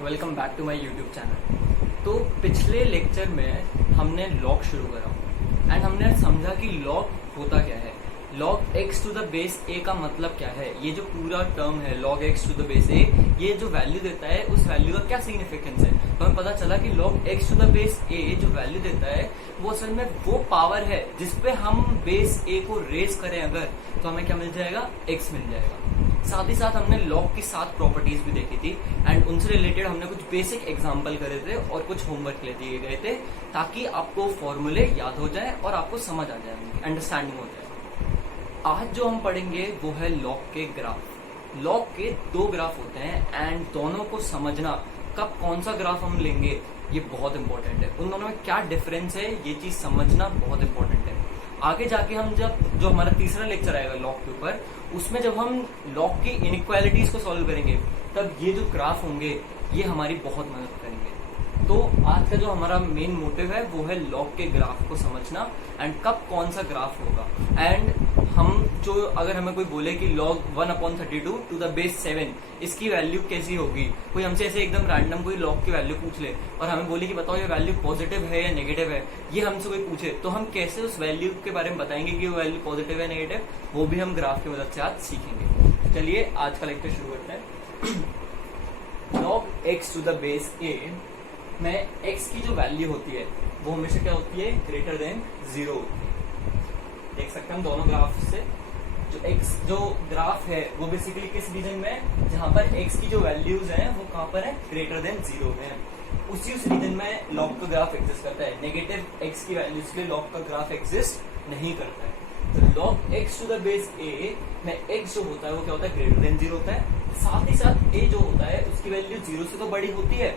Welcome back to my YouTube channel. तो पिछले lecture में हमने लॉग शुरू करा एंड हमने समझा कि लॉग होता क्या है। log x to the base a का मतलब क्या है। ये जो पूरा टर्म है log x to the base a, ये जो वैल्यू देता है उस वैल्यू का क्या सिग्निफिकेंस है। तो हमें पता चला कि log x to the base a जो वैल्यू देता है वो असल में वो पावर है जिसपे हम बेस a को रेज करें अगर, तो हमें क्या मिल जाएगा, x मिल जाएगा। साथ ही साथ हमने लॉग की 7 प्रॉपर्टीज भी देखी थी एंड उनसे रिलेटेड हमने कुछ बेसिक एग्जांपल करे थे और कुछ होमवर्क ले दिए गए थे ताकि आपको फॉर्मूले याद हो जाए और आपको समझ आ जाए, अंडरस्टैंडिंग हो जाए। आज जो हम पढ़ेंगे वो है लॉग के ग्राफ। लॉग के 2 ग्राफ होते हैं एंड दोनों को समझना, कब कौन सा ग्राफ हम लेंगे ये बहुत इंपॉर्टेंट है। उन दोनों में क्या डिफरेंस है ये चीज समझना बहुत इंपॉर्टेंट है। आगे जाके हम जब जो हमारा तीसरा लेक्चर आएगा लॉग के ऊपर, उसमें जब हम लॉग की इनइक्वालिटीज को सॉल्व करेंगे तब ये जो ग्राफ होंगे ये हमारी बहुत मदद करेंगे। तो आज का जो हमारा मेन मोटिव है वो है लॉग के ग्राफ को समझना एंड कब कौन सा ग्राफ होगा। एंड हम जो अगर हमें कोई बोले कि log 1/32 टू द बेस 7 इसकी वैल्यू कैसी होगी, कोई हमसे ऐसे एकदम रैंडम कोई log की वैल्यू पूछ ले और हमें बोले कि बताओ ये वैल्यू पॉजिटिव है या नेगेटिव है, ये हमसे कोई पूछे तो हम कैसे उस वैल्यू के बारे में बताएंगे कि वो वैल्यू पॉजिटिव है नेगेटिव, वो भी हम ग्राफ की मदद से आज सीखेंगे। चलिए आज का लेक्चर शुरू करते हैं। log x to the base a में x की जो वैल्यू होती है वो हमेशा क्या होती है, ग्रेटर देन 0। देख सकते हैं हम दोनों ग्राफ से, जो ग्राफ है वो बेसिकली किस रीजन में है, जहां पर x की जो वैल्यूज हैं वो कहां पर है, ग्रेटर देन 0 में है। उस रीजन में लॉग का ग्राफ एग्जिस्ट करता है। नेगेटिव x की वैल्यूज के लिए लॉग का ग्राफ एग्जिस्ट नहीं करता है। तो log x to the base a में x जो होता है वो क्या होता है, ग्रेटर देन 0 होता है। साथ ही साथ a जो होता है उसकी वैल्यू 0 से तो बड़ी होती है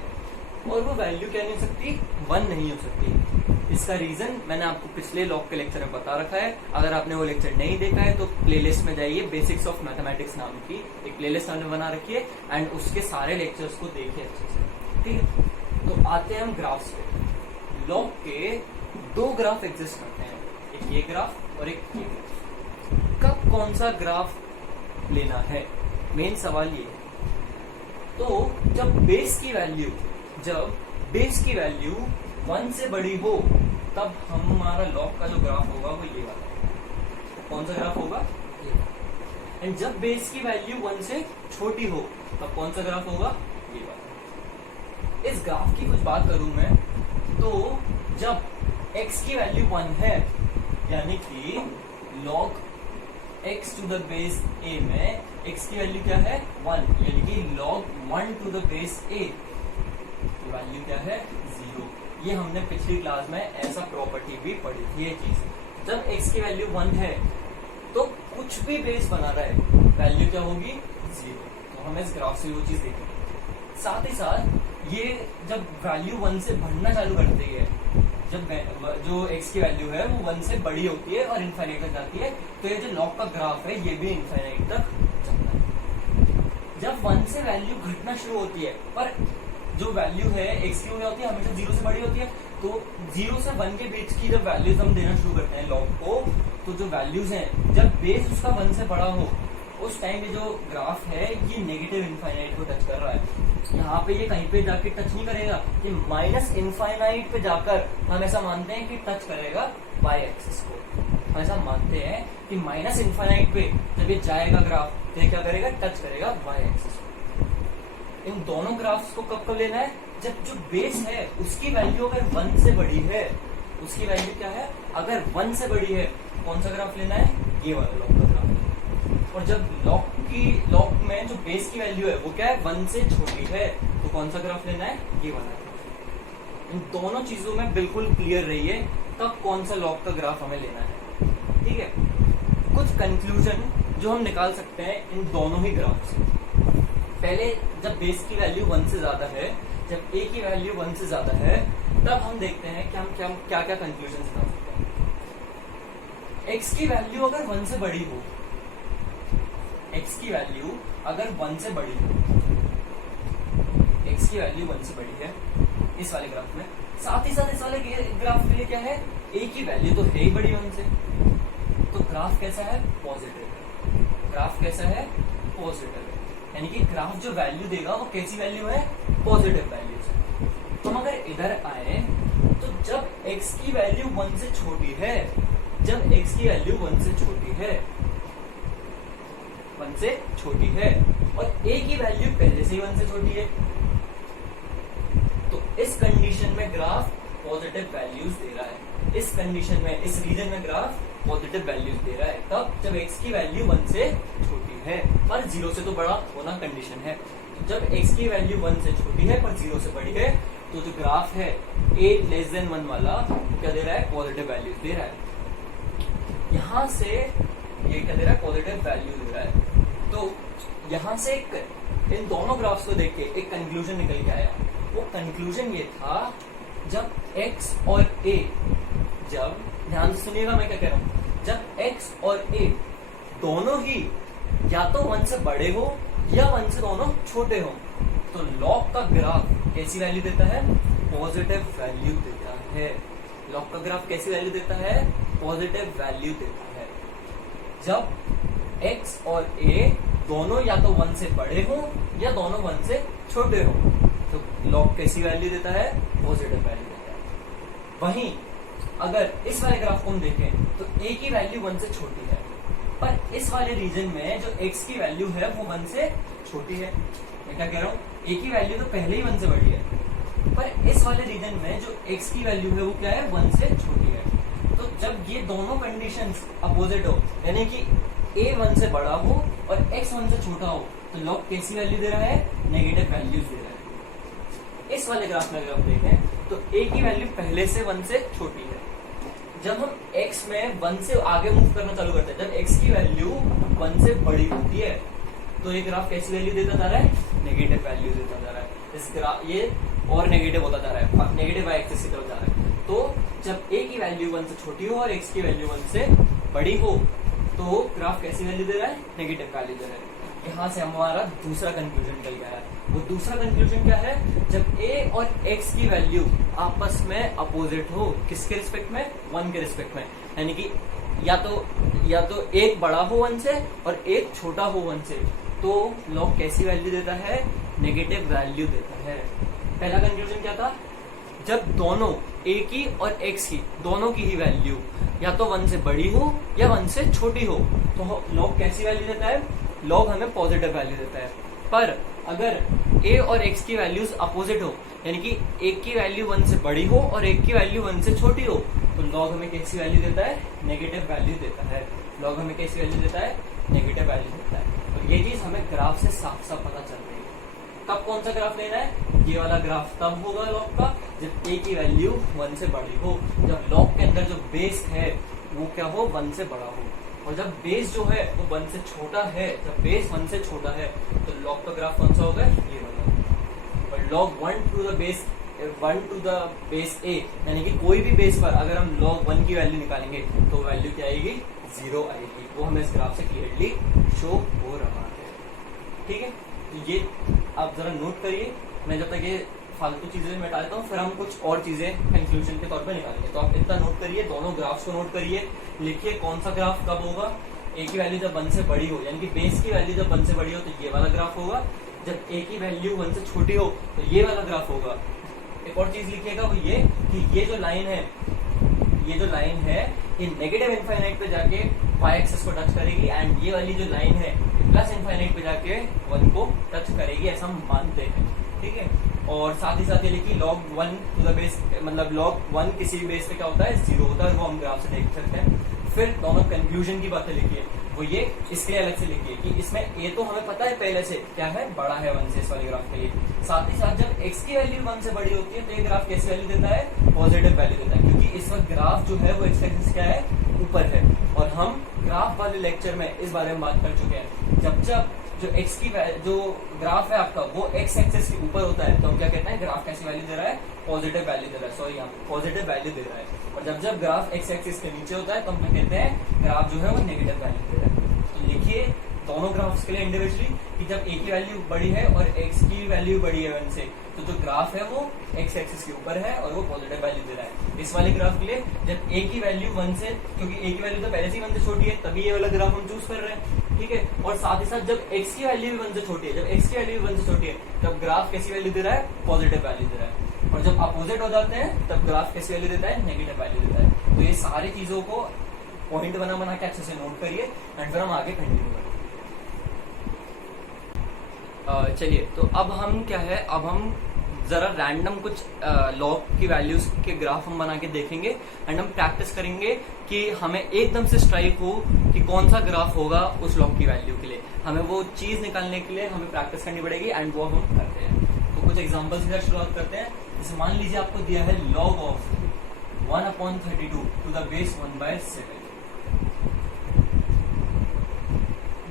और वो वैल्यू क्या नहीं हो सकती, 1 नहीं हो सकती। इसका रीजन मैंने आपको पिछले लॉग के लेक्चर में बता रखा है। अगर आपने वो लेक्चर नहीं देखा है तो प्लेलिस्ट में जाइए, बेसिक्स ऑफ मैथमेटिक्स नाम की एक प्लेलिस्ट हमने बना रखी है एंड उसके सारे लेक्चर्स को देखिए अच्छे से, ठीक है। तो आते हैं हम ग्राफ्स पे। लॉग के 2 ग्राफ एग्जिस्ट करते हैं, एक ये ग्राफ और एक ये ग्राफ। कब कौन सा ग्राफ लेना है, मेन सवाल ये है। तो जब बेस की वैल्यू 1 से बड़ी हो तब हमारा लॉग का जो ग्राफ होगा वो ये वाला। कौन सा ग्राफ होगा, एंड जब बेस की वैल्यू 1 से छोटी हो तब कौन सा ग्राफ होगा, ये वाला। इस ग्राफ की कुछ बात करूं मैं तो जब x की वैल्यू 1 है यानी कि log x to the base a में x की वैल्यू क्या है, 1, यानी कि log 1 to the base a की वैल्यू क्या है, 0। ये हमने पिछली क्लास में ऐसा प्रॉपर्टी भी पढ़ी थी। ये चीज जब x की वैल्यू 1 है तो कुछ भी बेस बना रहा है वैल्यू क्या होगी, 0। तो हमें इस ग्राफ से वो चीज देखेंगे। साथ ही साथ ये जब वैल्यू 1 से बढ़ना चालू करती है, जब जो x की वैल्यू है वो 1 से बड़ी होती है और इनफाइनाइट तक जाती है, तो ये जो लॉग का ग्राफ है ये भी इनफाइनाइट तक जाता है। जब 1 से वैल्यू घटना शुरू होती है पर जो वैल्यू है x की होती है हमेशा 0 से बड़ी होती है, तो 0 से 1 के बीच की जब वैल्यूज हम देना शुरू करते हैं लॉग को, तो जो वैल्यूज हैं जब बेस उसका 1 से बड़ा हो उस टाइम ये जो ग्राफ है ये नेगेटिव इनफाइनाइट को टच कर रहा है। यहाँ पे ये कहीं पे जाके टच नहीं करेगा, ये माइनस इनफाइनाइट पे जाकर हम ऐसा मानते हैं कि टच करेगा y एक्सिस को। हम ऐसा मानते हैं कि माइनस इनफाइनाइट पे जब ये जाएगा ग्राफ तो ये क्या करेगा, टच करेगा y एक्सिस को। इन दोनों ग्राफ्स को कब कब लेना है, जब जो बेस है उसकी वैल्यू अगर 1 से बड़ी है, उसकी वैल्यू क्या है, अगर 1 से बड़ी है कौन सा ग्राफ लेना है, ये वाला लॉग का ग्राफ। और जब लॉग में जो बेस की वैल्यू है वो क्या है, 1 से छोटी है, तो कौन सा ग्राफ लेना है, ये वाला। इन दोनों चीजों में बिल्कुल क्लियर रहिए कब कौन सा लॉग का ग्राफ हमें लेना है, ठीक है। कुछ कंक्लूजन जो हम निकाल सकते हैं इन दोनों ही ग्राफ से। पहले जब बेस की वैल्यू 1 से ज्यादा है, जब a की वैल्यू 1 से ज्यादा है, तब हम देखते हैं कि हम क्या क्या कंक्लूजन निकाल सकते हैं। x की वैल्यू अगर 1 से बड़ी हो, x की वैल्यू अगर 1 से बड़ी हो, x की वैल्यू 1 से बड़ी है इस वाले ग्राफ में, साथ ही साथ इस वाले ग्राफ के लिए क्या है, a की वैल्यू तो है ही बड़ी 1 से, तो ग्राफ कैसा है, पॉजिटिव है। ग्राफ कैसा है, पॉजिटिव है। यानी कि ग्राफ जो वैल्यू देगा वो कैसी वैल्यू है, पॉजिटिव वैल्यू से। हम अगर इधर आए तो जब x की वैल्यू 1 से छोटी है, जब x की वैल्यू 1 से छोटी है, 1 से छोटी है और a की वैल्यू पहले से ही 1 से छोटी है, तो इस कंडीशन में ग्राफ पॉजिटिव वैल्यूज दे रहा है। इस कंडीशन में, इस रीजन में ग्राफ पॉजिटिव वैल्यूज दे रहा है तब जब x की वैल्यू 1 से छोटी है पर 0 से तो बड़ा होना कंडीशन है। जब x की वैल्यू 1 से छोटी है पर 0 से बड़ी है तो जो ग्राफ है a<1 वाला क्या दे रहा है, पॉजिटिव वैल्यूज दे रहा है। यहां से ये क्या दे रहा है, पॉजिटिव वैल्यू दे रहा है। तो यहां से इन दोनों ग्राफ्स को देख के एक कंक्लूजन निकल के आया। वो कंक्लूजन ये था, जब x और a, जब ध्यान से सुनिएगा मैं क्या कह रहा हूं, जब x और a दोनों ही या तो 1 से बड़े हो या 1 से दोनों छोटे हो तो लॉग का ग्राफ कैसी वैल्यू देता है, पॉजिटिव वैल्यू देता है। लॉग का ग्राफ कैसी वैल्यू देता है, पॉजिटिव वैल्यू देता है। जब x और a दोनों या तो 1 से बड़े हो या दोनों 1 से छोटे हो तो लॉग कैसी वैल्यू देता है, पॉजिटिव वैल्यू देता है। वहीं अगर इस वाले ग्राफ को हम देखें तो a की वैल्यू 1 से छोटी है पर इस वाले रीजन में जो x की वैल्यू है वो 1 से छोटी है। मैं क्या कह रहा हूँ, a की वैल्यू तो पहले ही 1 से बड़ी है पर इस वाले रीजन में जो x की वैल्यू है वो क्या है, 1 से छोटी है। तो जब ये दोनों कंडीशंस अपोजिट हो, यानी कि a 1 से बड़ा हो और x 1 से छोटा हो तो लॉग कैसी वैल्यू दे रहा है, नेगेटिव वैल्यूज दे रहा है। इस वाले ग्राफ में अगर आप देखें तो a की वैल्यू पहले से 1 से छोटी है। जब हम x में 1 से आगे मूव करना चालू करते हैं, जब x की वैल्यू 1 से बड़ी होती है तो ये ग्राफ कैसी वैल्यू देता जा रहा है, नेगेटिव वैल्यू देता जा रहा है। इस ग्राफ ये और नेगेटिव होता जा रहा है, नेगेटिव y एक्सिस की तरफ जा रहा है। तो जब a की वैल्यू 1 से छोटी हो और x की वैल्यू 1 से बड़ी हो तो ग्राफ कैसी वैल्यू दे रहा है, नेगेटिव वैल्यू दे रहा है। यहाँ से हमारा दूसरा कंक्लूजन निकल गया है। वो दूसरा कंक्लूजन क्या है, जब a और x की वैल्यू आपस में अपोजिट हो, किसके रिस्पेक्ट में, 1 के रिस्पेक्ट में, यानी कि या तो एक बड़ा हो 1 से और एक छोटा हो 1 से, तो लॉग कैसी वैल्यू देता है, नेगेटिव वैल्यू देता है। पहला कंक्लूजन क्या था, जब दोनों a की और x की दोनों की ही वैल्यू या तो 1 से बड़ी हो या 1 से छोटी हो तो लॉग कैसी वैल्यू देता है, लॉग हमें पॉजिटिव वैल्यू देता है। पर अगर a और x की वैल्यूज अपोजिट हो, यानी कि एक की वैल्यू 1 से बड़ी हो और एक की वैल्यू 1 से छोटी हो तो लॉग हमें कैसी वैल्यू देता है, नेगेटिव वैल्यू देता है। लॉग हमें कैसी वैल्यू देता है, नेगेटिव वैल्यू देता है। और ये चीज हमें ग्राफ से साफ साफ पता चल रही है। कब कौन सा ग्राफ लेना है, ये वाला ग्राफ तब होगा लॉग का जब a की वैल्यू 1 से बड़ी हो, जब लॉग के अंदर जो बेस है वो क्या हो, 1 से बड़ा हो। और जब बेस जो है वो 1 से छोटा है, जब बेस 1 से छोटा है तो लॉग का ग्राफ कौन सा होगा, ये वाला। और log 1 to the base a, यानी कि कोई भी बेस पर अगर हम log 1 की वैल्यू निकालेंगे तो वैल्यू क्या आएगी, 0 आएगी। वो हमें इस ग्राफ से क्लियरली शो हो रहा है। ठीक है, तो ये आप जरा नोट करिए। मैं जब तक ये फालतू चीजें मिटा देता हूँ फिर हम कुछ और चीजें कंक्लूजन के तौर पे निकालेंगे। तो आप इतना नोट करिए, दोनों ग्राफ्स को नोट करिए, लिखिए कौन सा ग्राफ कब होगा, a की वैल्यू जब 1 से बड़ी हो, यानी कि बेस की वैल्यू जब 1 से बड़ी हो तो ये वाला ग्राफ होगा, जब a की वैल्यू 1 से छोटी हो तो ये वाला ग्राफ होगा। एक और चीज लिखिएगा वो ये कि ये जो लाइन है ये नेगेटिव इनफाइनाइट पे जाके y एक्सिस को टच करेगी एंड ये वाली जो लाइन है प्लस इनफाइनाइट पे जाके 1 को टच करेगी, ऐसा हम मानते हैं। ठीक है, और साथ ही साथ ये लिखिए log 1 टू द बेस, मतलब log 1 किसी भी बेस पे क्या होता है, 0 होता है, वो हम ग्राफ से देख सकते हैं। फिर दोनों कंक्लूजन की बातें लिखिए, वो ये इसके अलग से लिखिए कि इसमें a तो हमें पता है पहले से क्या है, बड़ा है 1 से इस वाले ग्राफ के लिए। साथ ही साथ जब x की वैल्यू 1 से बड़ी होती है तो ये ग्राफ कैसी वैल्यू देता है, पॉजिटिव वैल्यू देता है, क्योंकि इस वक्त ग्राफ जो है वो x एक्सिस क्या है, ऊपर है। और हम ग्राफ वाले लेक्चर में इस बारे में बात कर चुके हैं, जब जो x की जो ग्राफ है आपका वो x एक्सिस के ऊपर होता है तो हम क्या कहते हैं, ग्राफ कैसी वैल्यू दे रहा है, पॉजिटिव वैल्यू दे रहा है, सॉरी यहाँ पॉजिटिव वैल्यू दे रहा है। और जब ग्राफ x एक्सिस के नीचे होता है तो हम कहते हैं ग्राफ जो है वो नेगेटिव वैल्यू दे रहा है। तो लिखिए दोनों ग्राफ्स के लिए इंडिविजुअली कि जब ए की वैल्यू बड़ी है और एक्स की वैल्यू बड़ी है 1 से, तो जो ग्राफ है वो एक्स एक्सिस के ऊपर है और वो पॉजिटिव वैल्यू दे रहा है। इस वाले ग्राफ के लिए जब ए की वैल्यू 1 से, क्योंकि ए की वैल्यू तो पहले से ही 1 से छोटी है, तभी ये वाला ग्राफ हम चूज कर रहे हैं, ठीक है। और साथ ही साथ जब एक्स की वैल्यू भी 1 से छोटी है, जब एक्स की वैल्यू भी 1 से छोटी है, तब ग्राफ कैसी वैल्यू दे रहा है, पॉजिटिव वैल्यू दे रहा है। और जब अपोजिट हो जाते हैं तब ग्राफ कैसी वैल्यू देता है, नेगेटिव वैल्यू देता है। तो ये सारी चीजों को पॉइंट बना बना के अच्छे से नोट करिए एंड फिर हम आगे कंटिन्यू करें। चलिए, तो अब हम क्या है, अब हम जरा रैंडम कुछ लॉग की वैल्यूज के ग्राफ हम बना के देखेंगे एंड हम प्रैक्टिस करेंगे कि हमें एकदम से स्ट्राइक हो कि कौन सा ग्राफ होगा उस लॉग की वैल्यू के लिए। हमें वो चीज निकालने के लिए हमें प्रैक्टिस करनी पड़ेगी एंड वो हम करते हैं। तो कुछ एग्जांपल्स के साथ शुरुआत करते हैं। जैसे मान लीजिए आपको दिया है log of 1/32 to the base 1/7।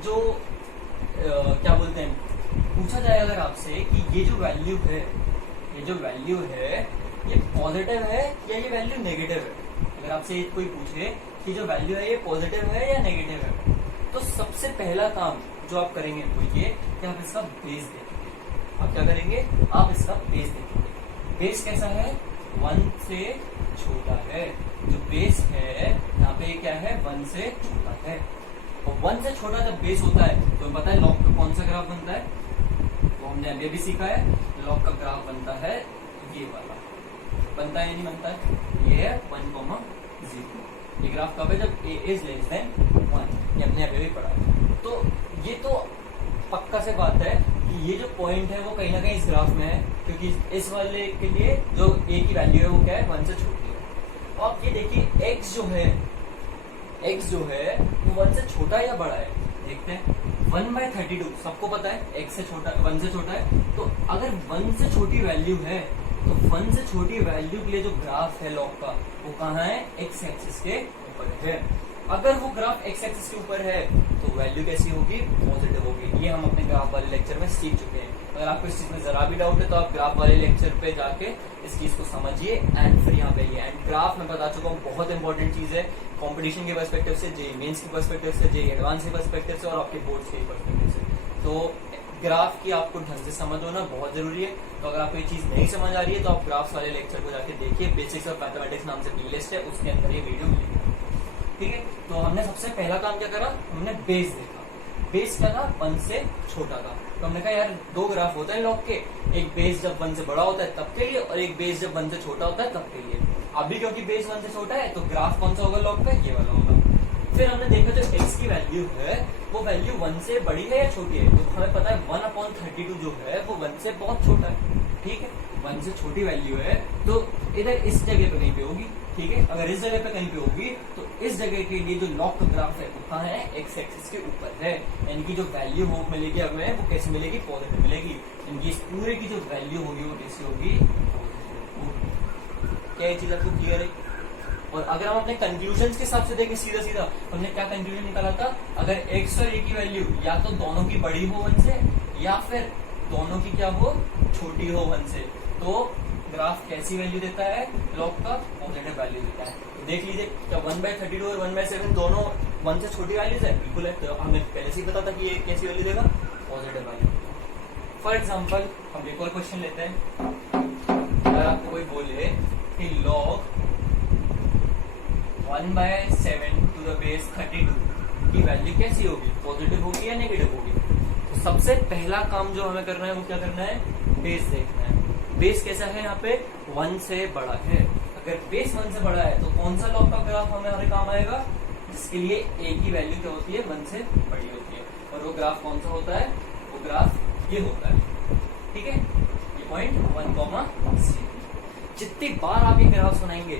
जो क्या बोलते हैं, पूछा जाए अगर आपसे कि ये जो वैल्यू है ये पॉजिटिव है या ये वैल्यू नेगेटिव है। अगर आपसे कोई पूछे कि जो वैल्यू है ये पॉजिटिव है या नेगेटिव है, तो सबसे पहला काम जो आप करेंगे वो ये कि आप इसका बेस देखेंगे। आप क्या करेंगे, आप इसका बेस देखेंगे। बेस कैसा है, 1 से छोटा है। जो बेस है यहाँ पे क्या है, 1 से छोटा है। और 1 से छोटा जब बेस होता है तो पता है लॉग का कौन सा ग्राफ बनता है, तो हमने अभी भी सीखा है। लॉग का ग्राफ बनता है ये वाला, बनता है या नहीं बनता है, ये है 1,0। ये ग्राफ कब है, जब a इज लेस देन 1। ये हमने अभी भी पढ़ा है। तो ये तो पक्का से बात है कि ये जो पॉइंट है वो कहीं ना कहीं इस ग्राफ में है, क्योंकि इस वाले के लिए जो a की वैल्यू है वो क्या है, 1 से छोटी है। तो आप ये देखिए x जो है वो 1 से छोटा है या बड़ा है, देखते हैं। 1/32 सबको पता है x से छोटा, 1 से छोटा है। तो अगर 1 से छोटी वैल्यू है तो 1 से छोटी वैल्यू के लिए जो ग्राफ है लॉग का वो कहाँ है, x एक्सिस के ऊपर है। अगर वो ग्राफ x एक्सिस के ऊपर है तो वैल्यू कैसी होगी, पॉजिटिव होगी। ये हम अपने ग्राफ वाले लेक्चर में सीख चुके हैं। अगर आपको इस चीज में जरा भी डाउट है तो आप ग्राफ वाले लेक्चर पे जाके इस चीज को समझिए एंड फिर यहाँ पे ये एंड ग्राफ मैं बता चुका हूँ बहुत इंपॉर्टेंट चीज है कंपटीशन के पर्सपेक्टिव से, जेईई मेंस के पर्सपेक्टिव से, जेईई एडवांस के पर्सपेक्टिव से और आपके बोर्ड्स के पर्सपेक्टिव से। तो ग्राफ की आपको ढंग से समझ होना बहुत जरूरी है। तो अगर आपको ये चीज नहीं समझ आ रही है तो आप ग्राफ्स वाले लेक्चर को जाके देखिए। बेसिक्स ऑफ मैथमेटिक्स नाम से प्लेलिस्ट है, उसके अंदर ये वीडियो मिलेगी, ठीक है। तो हमने सबसे पहला काम क्या करा, हमने बेस देखा। बेस क्या था, 1 से छोटा था। तो हमने कहा यार दो ग्राफ होते हैं लॉग के, एक बेस जब 1 से बड़ा होता है तब के लिए और एक बेस जब 1 से छोटा होता है तब के लिए। अभी क्योंकि बेस 1 से छोटा है तो ग्राफ कौन सा होगा लॉग का, ये वाला होगा। फिर हमने देखा जो x की वैल्यू है वो वैल्यू 1 से बड़ी है या छोटी है, तो हमें पता है 1/32 जो है वो 1 से बहुत छोटा है, ठीक है। 1 से छोटी वैल्यू है तो इधर इस जगह पे कहीं पे होगी, ठीक है। अगर इस जगह पे कहीं पे होगी तो इस जगह के लिए जो लॉग का ग्राफ है वो कहाँ है, एक्स एक्सिस के ऊपर है। यानी कि जो वैल्यू हो मिलेगी हमें वो कैसे मिलेगी, पॉजिटिव मिलेगी। यानी इस पूरे की जो वैल्यू होगी वो कैसी होगी, क्या ये चीज आपको क्लियर है। और अगर हम अपने कंक्लूजन के हिसाब से देखें सीधा सीधा, हमने क्या कंक्लूजन निकाला था, अगर x और a की वैल्यू या तो दोनों की बड़ी हो 1 से या फिर दोनों की क्या हो, छोटी हो 1 से, तो ग्राफ कैसी वैल्यू देता है, लॉग का पॉजिटिव वैल्यू देता है। तो देख लीजिए क्या 1/32 और 1/7 दोनों 1 से छोटी वैल्यूज है, बिल्कुल है। तो हमें पहले से ही पता था कि ये कैसी वैल्यू देगा, पॉजिटिव वैल्यू। फॉर एग्जाम्पल हम एक और क्वेश्चन लेते हैं। अगर आपको कोई बोले कि लॉग 1/7 टू द बेस 32 की वैल्यू कैसी होगी, पॉजिटिव होगी या नेगेटिव होगी। तो सबसे पहला काम जो हमें करना है वो क्या करना है, बेस देखना है। बेस कैसा है, यहाँ पे 1 से बड़ा है। अगर बेस 1 से बड़ा है तो कौन सा लॉग का ग्राफ हमारे काम आएगा, जिसके लिए a की वैल्यू क्या होती है, 1 से बड़ी होती है। और वो ग्राफ कौन सा होता है, वो ग्राफ ये होता है, ठीक है। ये पॉइंट 1,0। जितनी बार आप ये ग्राफ सुनाएंगे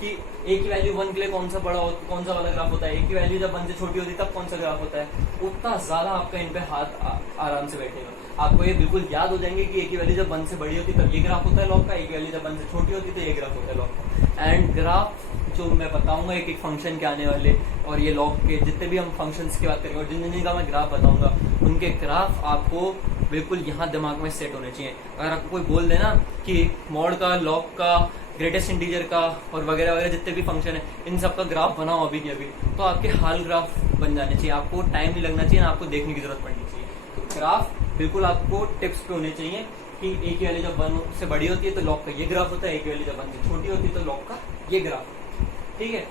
कि a की वैल्यू 1 के लिए कौन सा वाला ग्राफ होता है, a की वैल्यू जब 1 से छोटी होती है तब कौन सा ग्राफ होता है, उतना ज्यादा आपका इन पे हाथ आराम से बैठेगा। आपको ये बिल्कुल याद हो जाएंगे कि a की वैल्यू जब 1 से बड़ी होती है तब ये ग्राफ होता है लॉग का, a की वैल्यू जब 1 से छोटी होती है तो ये ग्राफ होता है लॉग का। एंड ग्राफ जो मैं बताऊंगा एक एक फंक्शन के आने वाले और ये लॉग के जितने भी हम फंक्शंस की बात करेंगे और जिन जिन का मैं ग्राफ बताऊंगा उनके ग्राफ आपको बिल्कुल यहाँ दिमाग में सेट होने चाहिए। अगर आपको कोई बोल देना कि मॉड का, लॉग का, ग्रेटेस्ट इंटीजर का और वगैरह वगैरह जितने भी फंक्शन है इन सब का ग्राफ बनाओ अभी के अभी, तो आपके हाल ग्राफ बन जाने चाहिए, आपको टाइम नहीं लगना चाहिए, ना आपको देखने की जरूरत पड़नी चाहिए। तो ग्राफ बिल्कुल आपको टिप्स पे होने चाहिए कि ए की वैल्यू जब 1 से बड़ी होती है तो लॉग का ये ग्राफ होता है, ए की वैल्यू जब 1 से छोटी होती है तो लॉग का ये ग्राफ होता है। ठीक है,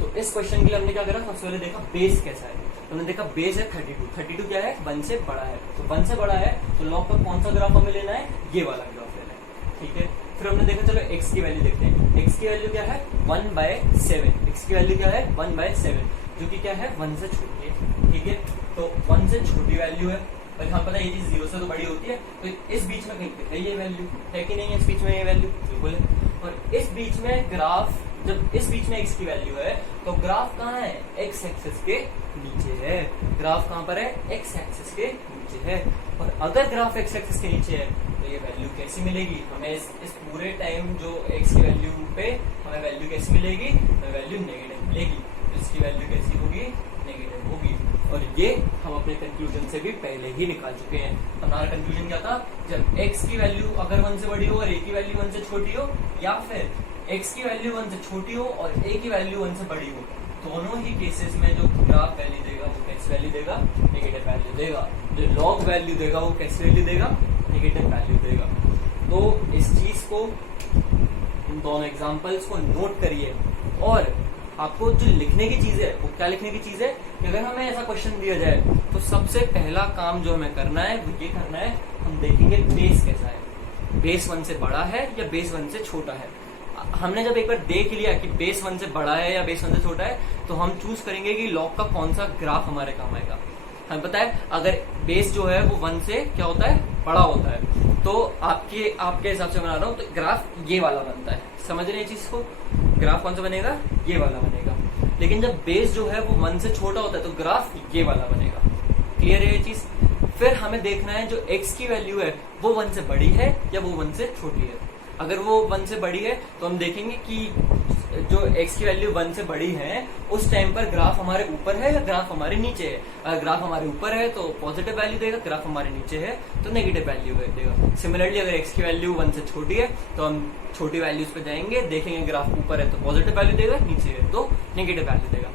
तो इस क्वेश्चन के लिए हमने क्या करा, सबसे पहले देखा बेस कैसा है। तो हमने देखा बेस है 32 क्या है, 1 से बड़ा है। तो 1 से बड़ा है तो लॉग का कौन सा ग्राफ हमें लेना है, ये वाला ग्राफ लेना है। ठीक है, फिर हमने देखा चलो x की वैल्यू देखते हैं। x की वैल्यू क्या है 1/7, x की वैल्यू क्या है 1/7, जो कि क्या है 1 से छोटी है। ठीक है, तो 1 से छोटी वैल्यू है और यहाँ पता है ये चीज 0 से तो बड़ी होती है, तो इस बीच में कहीं पे है ये वैल्यू, है कि नहीं है, इस बीच में ये वैल्यू बिल्कुल है। और इस बीच में ग्राफ, जब इस बीच में x की वैल्यू है तो ग्राफ कहाँ है, x एक्सिस के नीचे है। ग्राफ कहाँ पर है, x एक्सिस के नीचे है। और अगर ग्राफ x एक्सिस के नीचे है तो ये वैल्यू कैसी मिलेगी हमें, इस पूरे टाइम जो x की वैल्यू पे हमें वैल्यू कैसी मिलेगी, हमें वैल्यू नेगेटिव मिलेगी। तो इसकी वैल्यू कैसी होगी, नेगेटिव होगी। और ये हम अपने कंक्लूजन से भी पहले ही निकाल चुके हैं। हमारा कंक्लूजन क्या था, जब x की वैल्यू अगर 1 से बड़ी हो और a की वैल्यू 1 से छोटी हो, या फिर x की वैल्यू 1 से छोटी हो और a की वैल्यू 1 से बड़ी हो, दोनों ही केसेस में जो ग्राफ वैल्यू देगा वो कैसी वैल्यू देगा, नेगेटिव वैल्यू देगा। जो लॉग वैल्यू देगा वो कैसी वैल्यू देगा, नेगेटिव वैल्यू देगा। तो इस चीज को, इन दोनों एग्जांपल्स को नोट करिए। और आपको जो लिखने की चीज है वो क्या लिखने की चीज है कि अगर हमें ऐसा क्वेश्चन दिया जाए तो सबसे पहला काम जो हमें करना है वो ये करना है, हम देखेंगे बेस कैसा है, बेस 1 से बड़ा है या बेस 1 से छोटा है। हमने जब एक बार देख लिया कि बेस 1 से बड़ा है या बेस 1 से छोटा है तो हम चूज करेंगे कि लॉग का कौन सा ग्राफ हमारे काम आएगा। हमें पता है अगर बेस जो है वो 1 से क्या होता है, बड़ा होता है, तो आपके हिसाब से बना रहा हूं तो ग्राफ ये वाला बनता है। समझ रहे हैं चीज को, ग्राफ कौन सा बनेगा, ये वाला बनेगा। लेकिन जब बेस जो है वो 1 से छोटा होता है तो ग्राफ ये वाला बनेगा। क्लियर है ये चीज। फिर हमें देखना है जो x की वैल्यू है वो 1 से बड़ी है या वो 1 से छोटी है। अगर वो 1 से बड़ी है तो हम देखेंगे कि जो x की वैल्यू 1 से बड़ी है उस टाइम पर ग्राफ हमारे ऊपर है या ग्राफ हमारे नीचे है। अगर ग्राफ हमारे ऊपर है तो पॉजिटिव वैल्यू देगा, ग्राफ हमारे नीचे है तो नेगेटिव वैल्यू देगा। सिमिलरली अगर x की वैल्यू 1 से छोटी है तो हम छोटी वैल्यूज पे जाएंगे, देखेंगे ग्राफ ऊपर है तो पॉजिटिव वैल्यू देगा, नीचे है तो नेगेटिव वैल्यू देगा।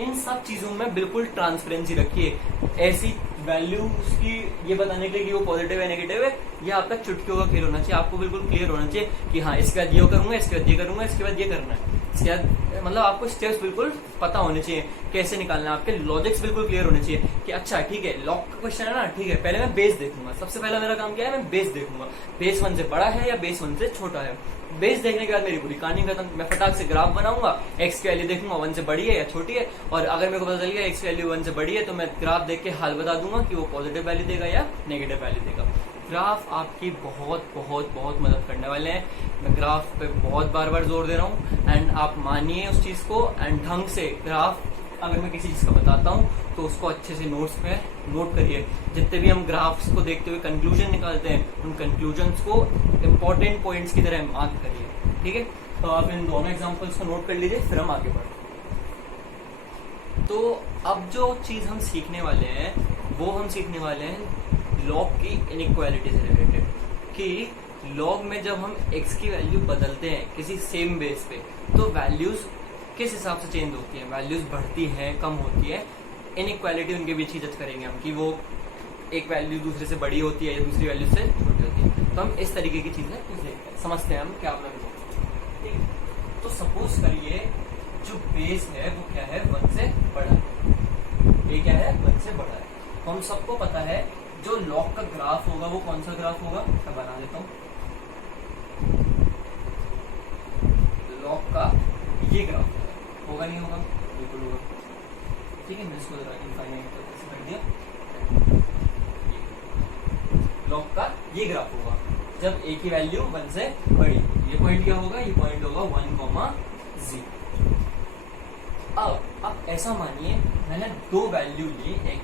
इन सब चीजों में बिल्कुल ट्रांसपेरेंसी रखिए। ऐसी वैल्यूज की ये बताने के लिए कि वो पॉजिटिव है नेगेटिव है, ये आपका चुटकियों का खेल होना चाहिए। आपको बिल्कुल क्लियर होना चाहिए कि हाँ इसके बाद ये करूंगा, इसके बाद ये करूंगा, इसके बाद ये करना है, इसके बाद मतलब आपको स्टेप्स बिल्कुल पता होने चाहिए कैसे निकालना है। आपके लॉजिक्स बिल्कुल क्लियर होने चाहिए कि अच्छा ठीक है लॉग का क्वेश्चन है ना, ठीक है पहले मैं बेस देखूंगा। सबसे पहला मेरा काम क्या है, मैं बेस देखूंगा, बेस 1 से बड़ा है या बेस 1 से छोटा है। बेस देखने के बाद मेरी पूरी कहानी खत्म। मैं फटाक से ग्राफ बनाऊंगा, x की वैल्यू देखूंगा 1 से बड़ी है या छोटी है, और अगर मेरे को पता चल गया x की वैल्यू 1 से बड़ी है तो मैं ग्राफ देख के हाल बता दूंगा कि वो पॉजिटिव वैल्यू देगा या नेगेटिव वैल्यू देगा। ग्राफ आपकी बहुत बहुत बहुत मदद करने वाले हैं। मैं ग्राफ पे बहुत बार बार जोर दे रहा हूँ एंड आप मानिए उस चीज को। एंड ढंग से ग्राफ अगर मैं किसी चीज का बताता हूँ तो उसको अच्छे से नोट्स पे नोट करिए। जितने भी हम ग्राफ्स को देखते हुए कंक्लूजन निकालते हैं उन कंक्लूजन्स को इम्पोर्टेंट पॉइंट्स की तरह मार्क करिए। ठीक है, तो आप इन दोनों एग्जांपल्स को नोट कर लीजिए, फिर हम आगे बढ़ते हैं। तो अब जो चीज हम सीखने वाले हैं वो हम सीखने वाले हैं लॉग की इनइक्वालिटी से रिलेटेड, कि लॉग में जब हम x की वैल्यू बदलते हैं किसी सेम बेस पे तो वैल्यूज किस हिसाब से चेंज होती है, वैल्यूज बढ़ती हैं कम होती है। इनइक्वालिटी उनके बीच ही जज करेंगे हम कि वो एक वैल्यू दूसरे से बड़ी होती है या दूसरी वैल्यू से छोटी होती है। तो हम इस तरीके की चीजें समझते हैं हम क्या अपना। ठीक है, तो सपोज करिए जो बेस है वो क्या है 1 से बड़ा है, ये क्या है 1 से बड़ा है। तो हम सबको पता है जो लॉग का ग्राफ होगा वो कौन सा ग्राफ होगा, मैं बना देता हूँ। लॉग का ये ग्राफ होगा नहीं होगा, बिल्कुल होगा। ठीक है, मैं इसको इनफाइनाइट कर दिया। लॉग का ये ग्राफ होगा जब a की वैल्यू 1 से बड़ी। ये पॉइंट क्या होगा, ये पॉइंट होगा 1,0। अब ऐसा मानिए मैंने दो वैल्यू ली x,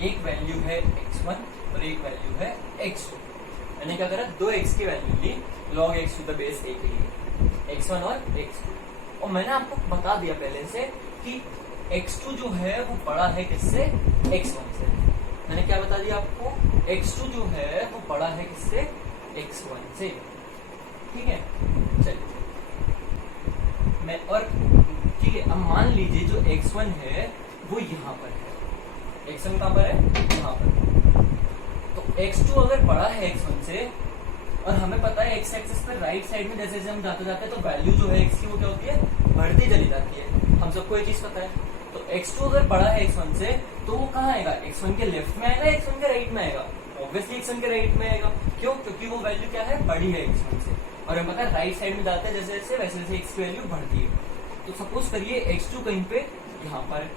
एक वैल्यू है x1 और एक वैल्यू है x2। मैंने क्या करा, दो x की वैल्यू ली log x to the base a के लिए, x1 और x2। और मैंने आपको बता दिया पहले से कि x2 जो है वो बड़ा है किससे, x1 से। मैंने क्या बता दिया आपको, x2 जो है वो बड़ा है किससे, x1 से। ठीक है, चलिए मैं और ठीक है, अब मान लीजिए जो x1 है वो यहाँ पर है। x1 कहाँ पर है? यहाँ पर। तो x2 अगर बड़ा है x1 से, और हमें पता है x एक्सिस पर राइट साइड में जैसे जैसे हम जाते जाते हैं तो वैल्यू जो है x की वो क्या होती है? बढ़ती चली जाती है। हम सबको ये चीज पता है। तो x2 अगर बड़ा है x1 से तो वो कहाँ आएगा? x1 के लेफ्ट में आएगा, x1 के राइट में आएगा? ऑब्वियसली x1 के राइट में आएगा। क्यों? क्योंकि वो वैल्यू क्या है? बड़ी है x1 से, और हमें पता है राइट साइड में जाते हैं जैसे जैसे वैसे वैसे x की वैल्यू बढ़ती है। तो सपोज करिए x2 कहीं पे यहाँ पर,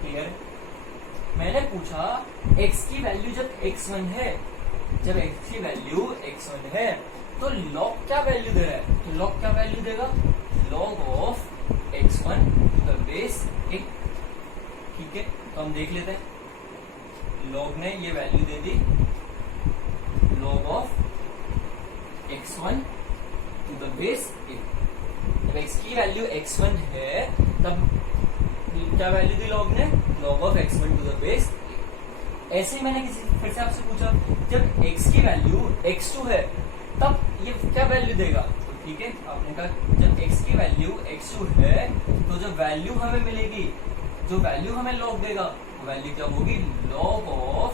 क्लियर? मैंने पूछा x की वैल्यू जब x1 है, जब x की वैल्यू x1 है तो log क्या वैल्यू दे रहा है? तो log क्या वैल्यू देगा? log of x1 to the base a। ठीक है, तो हम देख लेते हैं। log ने ये वैल्यू दे दी log of x1 to the base a। जब x की वैल्यू x1 है तब क्या वैल्यू दी log ने? log of x1 to the base a। ऐसे ही मैंने किसी फिर से आपसे पूछा जब x की वैल्यू x2 है तब ये क्या वैल्यू देगा? तो ठीक है, आपने कहा जब x की वैल्यू x2 है तो जो वैल्यू हमें मिलेगी, जो वैल्यू हमें log देगा वो वैल्यू क्या होगी? log of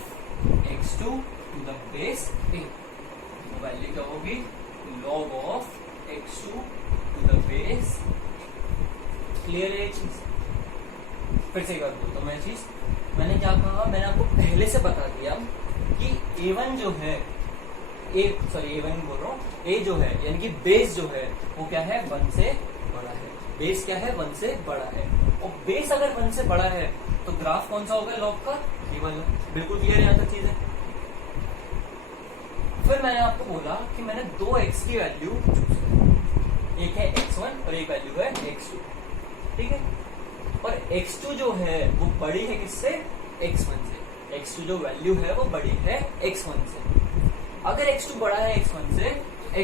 x2 to the base a। तो वैल्यू क्या होगी? log of x2 to the base. Clear है ये चीज? फिर से एक बार बोलता हूँ मैं चीज। मैंने क्या कहा? मैंने आपको पहले से बता दिया कि a1 जो है, a1 बोल रहा हूँ, a जो है यानी कि बेस जो है वो क्या है? 1 से बड़ा है। बेस क्या है? 1 से बड़ा है। और बेस अगर 1 से बड़ा है तो ग्राफ कौन सा होगा log का? ये वाला। बिल्कुल क्लियर है यहाँ तक चीज है? फिर मैंने आपको बोला कि मैंने दो x की वैल्यू चूज की, एक है x1 और एक वैल्यू है x2। ठीक है, और x2 जो है वो बड़ी है किससे? x1 से। x2 जो वैल्यू है वो बड़ी है x1 से। अगर x2 बड़ा है x1 से,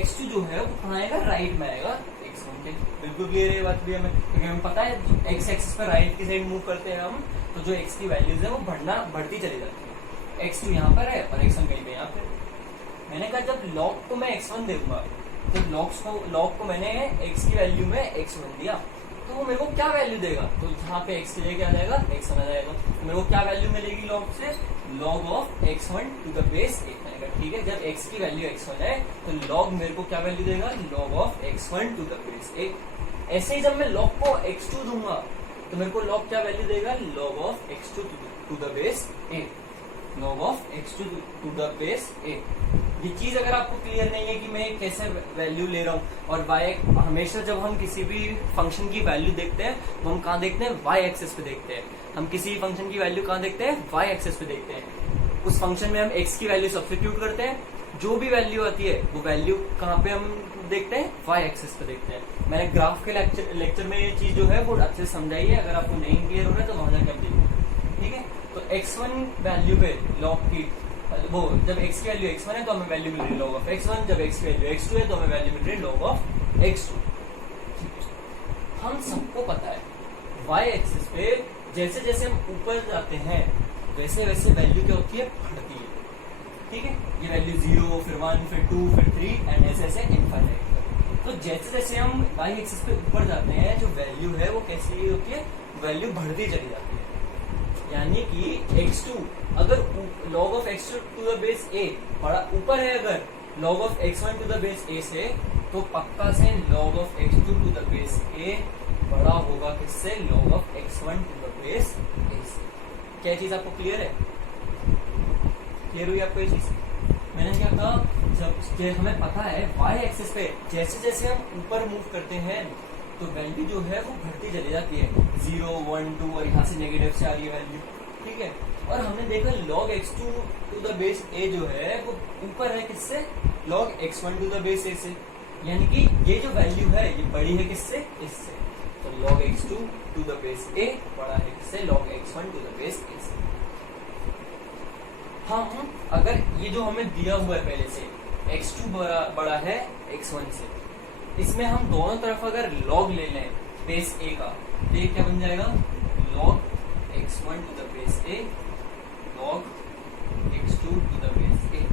x2 जो है वो कहाँ आएगा? राइट में आएगा x1 के। बिल्कुल क्लियर है ये बात भी हमें, क्योंकि हमें पता है x एक्सिस पर राइट की साइड मूव करते हैं हम, तो जो x की वैल्यूज है वो बढ़ती चली जाती है। x2 यहाँ पर है और x1 कहीं पे यहाँ पे। मैंने कहा जब log को मैं x1 दूंगा, जब log को मैंने x की वैल्यू में x1 दिया तो वो मेरे को क्या वैल्यू देगा? तो यहाँ पे x की जगह क्या जाएगा? x1 आ जाएगा। तो मेरे को क्या वैल्यू मिलेगी log से? log of x1 to the base a। मैंने कहा ठीक है, जब x की वैल्यू x1 है तो log मेरे को क्या वैल्यू देगा? log of x1 to the base a। ऐसे ही जब मैं log को x2 दूंगा तो मेरे को log क्या वैल्यू देगा? log of x2 to the base a। log of x2 to the base a। ये चीज अगर आपको क्लियर नहीं है कि मैं कैसे वैल्यू ले रहा हूँ, और y हमेशा जब हम किसी भी फंक्शन की वैल्यू देखते हैं तो हम कहाँ देखते हैं? y एक्सिस पे देखते हैं। हम किसी फंक्शन की वैल्यू कहाँ देखते हैं? y एक्सिस पे देखते हैं। उस फंक्शन में हम x की वैल्यू सब्स्टिट्यूट करते हैं, जो भी वैल्यू आती है वो वैल्यू कहाँ पे हम देखते हैं? y एक्सिस पे देखते हैं। मैंने ग्राफ के लेक्चर में ये चीज जो है वो अच्छे से समझाई है। अगर आपको नहीं क्लियर हो रहा है तो वहां जाके आप देखिए। ठीक है, तो x1 वैल्यू पे log की वो जब x की वैल्यू x1 है तो हमें वैल्यू मिल रही है log ऑफ x1, जब x की वैल्यू x2 है तो हमें वैल्यू मिल रही है log ऑफ x2। हम सबको पता है y एक्सिस पे जैसे जैसे हम ऊपर जाते हैं वैसे वैसे वैल्यू क्या होती है? बढ़ती है। ठीक है, ये वैल्यू 0, फिर 1, फिर 2, फिर 3 एंड ऐसे ऐसे इनफाइनाइट। तो जैसे जैसे हम y एक्सिस पे ऊपर जाते हैं जो वैल्यू है वो कैसी होती है? वैल्यू बढ़ती चली जाती है। यानी कि x2 अगर log of x2 to the base a बड़ा ऊपर है, अगर log of x1 to the base a से, तो पक्का से log of x2 to the base a बड़ा होगा किससे? log of x1 to the base a से। क्या चीज आपको क्लियर है? क्लियर हुई आपको ये चीज? मैंने क्या कहा, जब हमें पता है y एक्सिस पे जैसे जैसे हम ऊपर मूव करते हैं तो वैल्यू जो है वो बढ़ती चली जाती है, 0, 1, 2 और यहाँ से नेगेटिव से आ रही है वैल्यू। ठीक है, और हमने देखा log x2 to the base a जो है वो ऊपर है किससे? log x1 to the base a से। यानी कि ये जो वैल्यू है ये बड़ी है किससे? इससे। तो log x2 to the base a बड़ा है किससे? log x1 to the base a से। हम अगर ये जो हमें दिया हुआ है पहले से x2 बड़ा है x1 से, इसमें हम दोनों तरफ अगर log ले लें बेस a का तो ये क्या बन जाएगा? log x1 to the base a log x2 to the base a।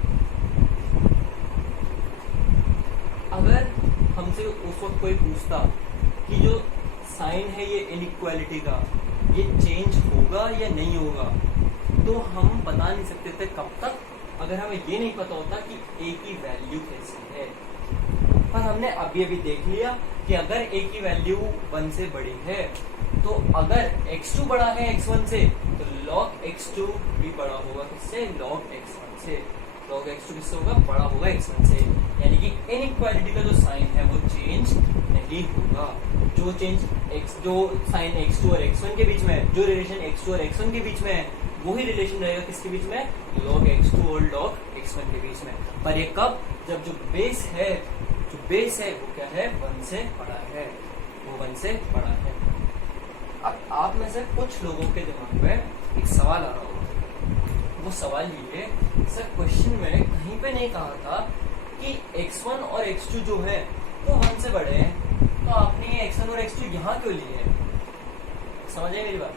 अगर हमसे उस वक्त कोई पूछता कि जो साइन है ये इनइक्वालिटी का, ये चेंज होगा या नहीं होगा, तो हम बता नहीं सकते थे कब तक, अगर हमें ये नहीं पता होता कि a की वैल्यू कैसी है। पर हमने अभी अभी देख लिया कि अगर a की वैल्यू 1 से बड़ी है, तो अगर x2 बड़ा है x1 से, तो log x2 भी बड़ा होगा किससे, log x1 से। log x2 किससे होगा, बड़ा होगा x1 से, यानी कि इनइक्वालिटी का जो साइन है वो चेंज नहीं होगा। जो साइन x2 और x1 के बीच में है, जो रिलेशन x2 और x1 के बीच में है, वही रिलेशन रहेगा किसके बीच में, log x2 और log x1 के बीच में। पर ये कब, जब जो बेस है वो क्या है, 1 से बड़ा है, वो 1 से बड़ा है। अब आप में से कुछ लोगों के दिमाग में एक सवाल आ रहा होगा, वो सवाल ये, सर क्वेश्चन में कहीं पे नहीं कहा था कि x1 और x2 जो है वो 1 से बड़े हैं, तो आपने ये x1 और x2 यहाँ क्यों लिए है? समझ आए मेरी बात?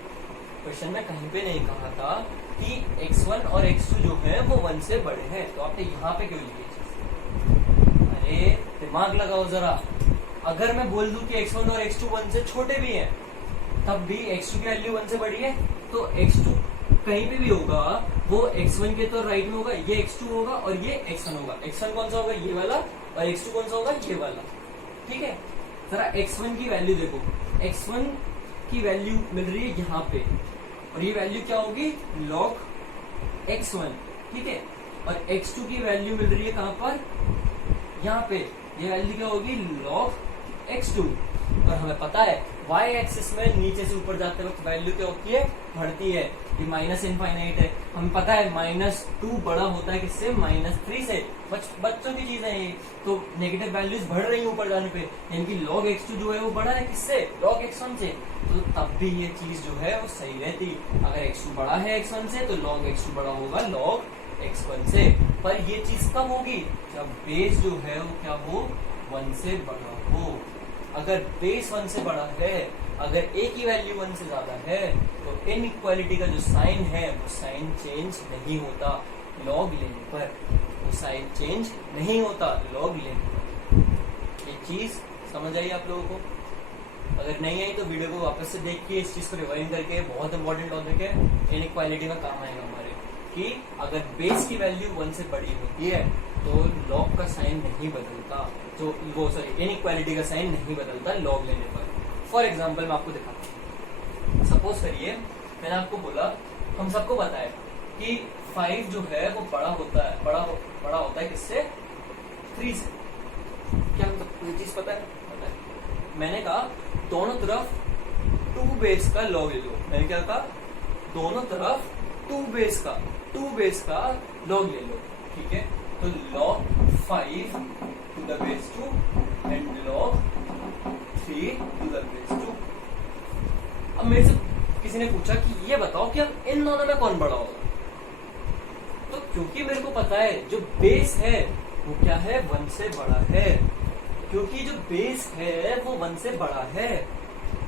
क्वेश्चन में कहीं पे नहीं कहा था कि x1 और x2 जो है वो 1 से बड़े हैं, तो आपने यहाँ पे क्यों लिए? अरे दिमाग लगाओ जरा, अगर मैं बोल दूं कि x1 और x2 1 से छोटे भी हैं, तब भी x2 की वैल्यू 1 से बड़ी है, तो x2 कहीं पे भी होगा वो x1 के तो राइट में होगा, ये x2 होगा और ये x1 होगा। x1 कौन सा होगा, ये वाला, और x2 कौन सा होगा, ये वाला। ठीक है, जरा x1 की वैल्यू देखो, x1 की वैल्यू मिल रही है यहाँ पे, और ये वैल्यू क्या होगी, log x1। ठीक है, और x2 की वैल्यू मिल रही है कहाँ पर, यहाँ पे, ये वैल्यू क्या होगी, log x2। और हमें पता है y एक्सिस में नीचे से ऊपर जाते वक्त वैल्यू क्या होती है, बढ़ती है, ये माइनस इनफाइनाइट है। हमें पता है -2 बड़ा होता है किससे, -3 से। बच्चों की चीजें हैं ये, तो नेगेटिव वैल्यूज बढ़ रही है ऊपर जाने पे, यानी कि log x2 जो है वो बड़ा है किससे, log x1 से। तो तब भी ये चीज जो है वो सही रहती, अगर x2 बड़ा है x1 से, तो log x2 बड़ा होगा log x1 से। पर ये चीज कब होगी, जब बेस जो है वो क्या हो, 1 से बड़ा हो। अगर बेस 1 से बड़ा है, अगर a की वैल्यू 1 से ज्यादा है, तो इनइक्वालिटी का जो साइन है वो साइन चेंज नहीं होता log लेने पर, वो साइन चेंज नहीं होता log लेने पर। ये चीज समझ आई आप लोगों को? अगर नहीं आई तो वीडियो को वापस से देखिए, इस चीज को रिवाइंड करके, बहुत इंपॉर्टेंट टॉपिक है, इनइक्वालिटी में काम आएगा हमारे, कि अगर बेस की वैल्यू 1 से बड़ी होती है तो log का साइन नहीं बदलता, इनइक्वालिटी का साइन नहीं बदलता log लेने पर। फॉर एग्जाम्पल मैं आपको दिखाता हूँ, सपोज करिए मैंने आपको बोला, हम सबको पता है कि 5 जो है वो बड़ा होता है किससे, 3 से। क्या हम सबको ये चीज पता है? मैंने कहा दोनों तरफ 2 बेस का log ले लो। मैंने क्या कहा, दोनों तरफ 2 बेस का log ले लो। ठीक है, तो log 5 to the base 2 and log 3 to the base 2। अब मेरे से किसी ने पूछा कि ये बताओ कि अब इन दोनों में कौन बड़ा होगा, तो क्योंकि मेरे को पता है जो बेस है वो क्या है, 1 से बड़ा है। क्योंकि जो बेस है वो 1 से बड़ा है,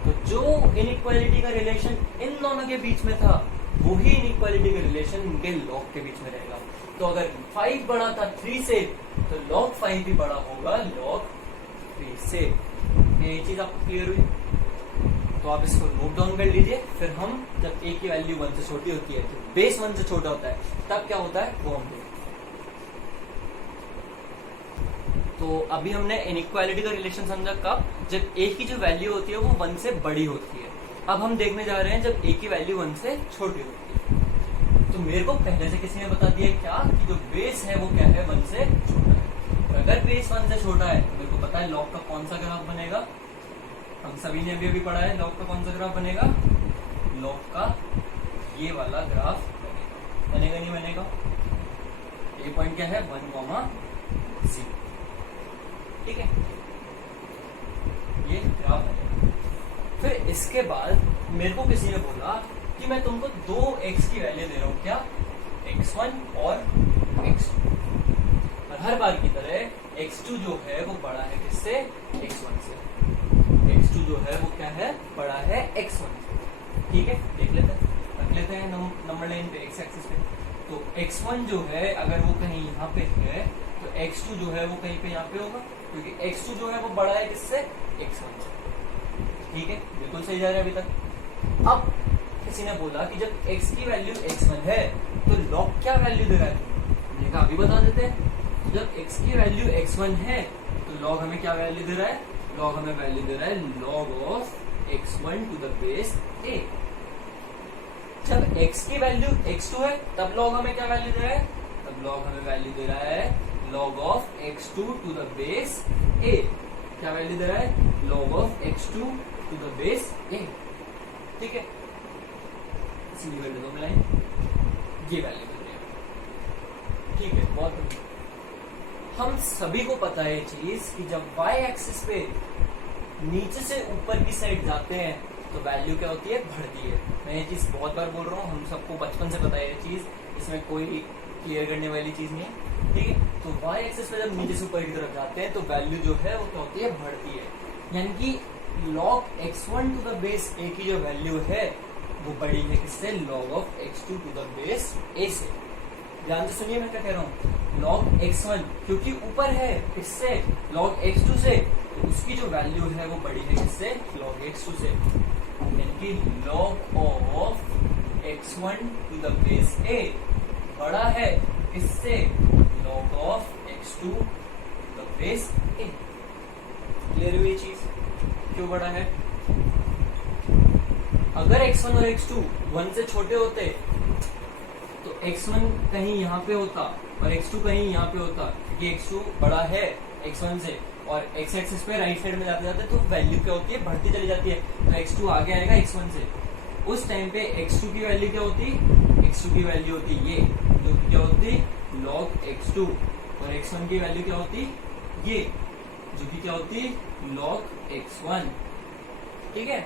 तो जो इनइक्वालिटी का रिलेशन इन दोनों के बीच में था, वही इनइक्वालिटी का रिलेशन इनके log के बीच में रहेगा। तो अगर 5 बड़ा था 3 से, तो log 5 भी बड़ा होगा log 3 से। ये चीज आपको क्लियर हुई? तो आप इसको नोट डाउन कर लीजिए, फिर हम जब a की वैल्यू 1 से छोटी होती है, तो बेस 1 से छोटा होता है, तब क्या होता है वो हम देखें। तो अभी हमने इनइक्वालिटी का रिलेशन समझा कब, जब a की जो वैल्यू होती है वो 1 से बड़ी होती है। अब हम देखने जा रहे हैं जब a की वैल्यू 1 से छोटी होती है। तो मेरे को पहले से किसी ने बता दिया क्या, कि जो बेस है वो क्या है, 1 से छोटा है। और अगर बेस 1 से छोटा है, मेरे को पता है log का कौन सा ग्राफ बनेगा, हम सभी ने अभी पढ़ा है log का कौन सा ग्राफ बनेगा, log का ये वाला ग्राफ बनेगा नहीं बनेगा, ये पॉइंट क्या है, 1,0। ठीक है, ये ग्राफ बनेगा। फिर इसके बाद मेरे को किसी ने बोला कि मैं तुमको 2x की वैल्यू दे रहा हूँ, क्या, x1 और x2, और हर बार की तरह x2 जो है वो बड़ा है किससे, x1 से। x2 जो है वो क्या है, बड़ा है x1 से। ठीक है, देख लेते हैं, रख लेते हैं नंबर लाइन पे, x एक्सिस पे। तो x1 जो है अगर वो कहीं यहाँ पे है, तो x2 जो है वो कहीं पे यहाँ पे होगा, क्योंकि x2 जो है वो बड़ा है किससे, x1 से। ठीक है, बिल्कुल सही जा रहा है अभी तक। अब किसी ने बोला कि जब x की वैल्यू x1 है तो log क्या वैल्यू दे रहा है, हमने कहा अभी बता देते हैं। जब x की वैल्यू x1 है तो log हमें क्या वैल्यू दे रहा है, log हमें वैल्यू दे रहा है log of x1 to the base a। जब x की वैल्यू x2 है तब log हमें क्या वैल्यू दे रहा है, तब log हमें वैल्यू दे रहा है log of x2 to the base a। क्या वैल्यू दे रहा है, log of x2 to the base a। ठीक है, सीधी कर दो मैं लाइन, ये वैल्यू दे रही है। ठीक है, बहुत बढ़िया। हम सभी को पता है ये चीज कि जब y एक्सिस पे नीचे से ऊपर की साइड जाते हैं तो वैल्यू क्या होती है, बढ़ती है। मैं ये चीज बहुत बार बोल रहा हूँ, हम सबको बचपन से पता है ये चीज, इसमें कोई क्लियर करने वाली चीज नहीं है। ठीक है, तो y एक्सिस पे जब नीचे से ऊपर की तरफ जाते हैं तो वैल्यू जो है वो क्या होती है, बढ़ती है। यानी कि log x1 to the base a की जो वैल्यू है वो बड़ी है किससे, log of x2 to the base a से। ध्यान से सुनिए मैं क्या कह रहा हूँ, log x1 क्योंकि ऊपर है किससे, log x2 से, तो उसकी जो वैल्यू है वो बड़ी है किससे, log x2 से। यानी कि log of x1 to the base a बड़ा है किससे, log of x2 to the base a। Clear हुई चीज, क्यों बड़ा है। अगर x1 और x2 1 से छोटे होते तो x1 कहीं यहाँ पे होता और x2 कहीं यहाँ पे होता, क्योंकि x2 बड़ा है x1 से और x एक्सिस पे राइट साइड में जाते जाते तो वैल्यू क्या होती है, बढ़ती चली जाती है। तो x2 आगे आएगा x1 से, उस टाइम पे x2 की वैल्यू क्या होती, x2 की वैल्यू होती ये, जो क्या होती log x2, और x1 की वैल्यू क्या होती ये, जो कि क्या होती log x1। ठीक है,